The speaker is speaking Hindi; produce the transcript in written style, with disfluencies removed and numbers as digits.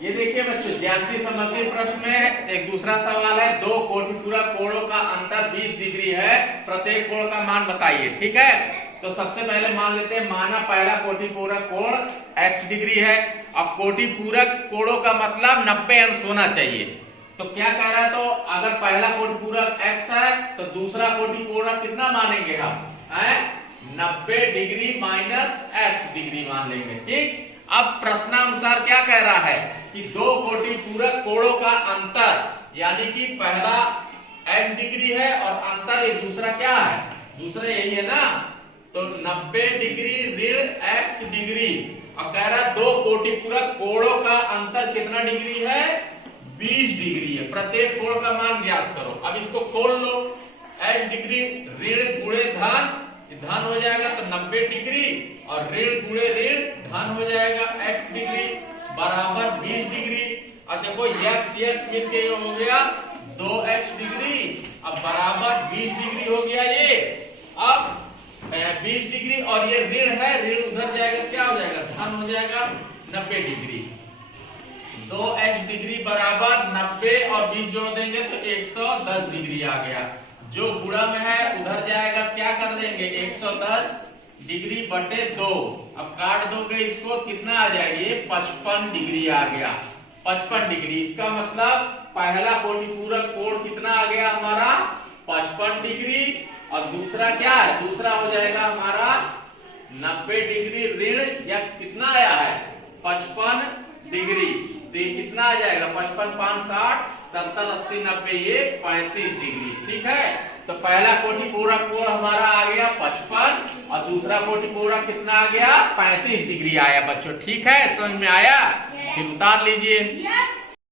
ये देखिए बच्चों, ज्यामिति संबंधी प्रश्न में एक दूसरा सवाल है, दो कोटिपूरक कोणों का अंतर 20 डिग्री है, प्रत्येक कोण का मान बताइए। ठीक है, तो सबसे पहले मान लेते हैं, माना पहला कोटिपूरक कोण x डिग्री है। अब कोटिपूरक कोणों का मतलब 90 अंश होना चाहिए। तो क्या कह रहा है, तो अगर पहला कोटिपूरक x है तो दूसरा कोटिपूरक कितना मानेंगे हम, 90 डिग्री माइनस x डिग्री मान लेंगे। ठीक, अब प्रश्नानुसार क्या कह रहा है कि दो कोटिपूरक कोणों का अंतर, यानी कि पहला x डिग्री है और अंतर एक दूसरा क्या है, दूसरा यही है ना, तो 90 डिग्री ऋण x डिग्री। अब कह रहा है दो कोटिपूरक कोणों का अंतर कितना डिग्री है, 20 डिग्री है, प्रत्येक कोण का मान ज्ञात करो। अब इसको खोल लो, x डिग्री ऋण गुणे धन, धन हो जाएगा तो 90 डिग्री, और ऋण गुणे ऋण धन हो जाएगा x डिग्री बराबर 20 डिग्री। अब देखो x मिलके ये हो गया 2x डिग्री, अब बराबर 20 डिग्री हो गया ये। अब 20 डिग्री और ये ऋण है, ऋण उधर जाएगा, क्या हो जाएगा, धन हो जाएगा 90 डिग्री। 2x डिग्री बराबर 90 और 20 जोड़ देंगे तो 110 डिग्री आ गया। जो गुणा में है उधर जाएगा, क्या कर देंगे, 110 डिग्री बटे 2। अब काट दोगे इसको, कितना आ जाएगा, ये 55 डिग्री आ गया, 55 डिग्री। इसका मतलब पहला कोटिपूरक कोण कितना आ गया हमारा, 55 डिग्री, और दूसरा क्या है, दूसरा हो जाएगा हमारा 90 डिग्री ऋण x कितना आया है, 55 डिग्री। तो ये कितना आ जाएगा, 55 5 60 70 80 90, ये 35 डिग्री। ठीक है, तो पहला कोटिपूरक कोण हमारा आ गया 55 और दूसरा कोटिपूरक कितना आ गया, 35 डिग्री आया बच्चों। ठीक है, समझ में आया, फिर उतार लीजिए।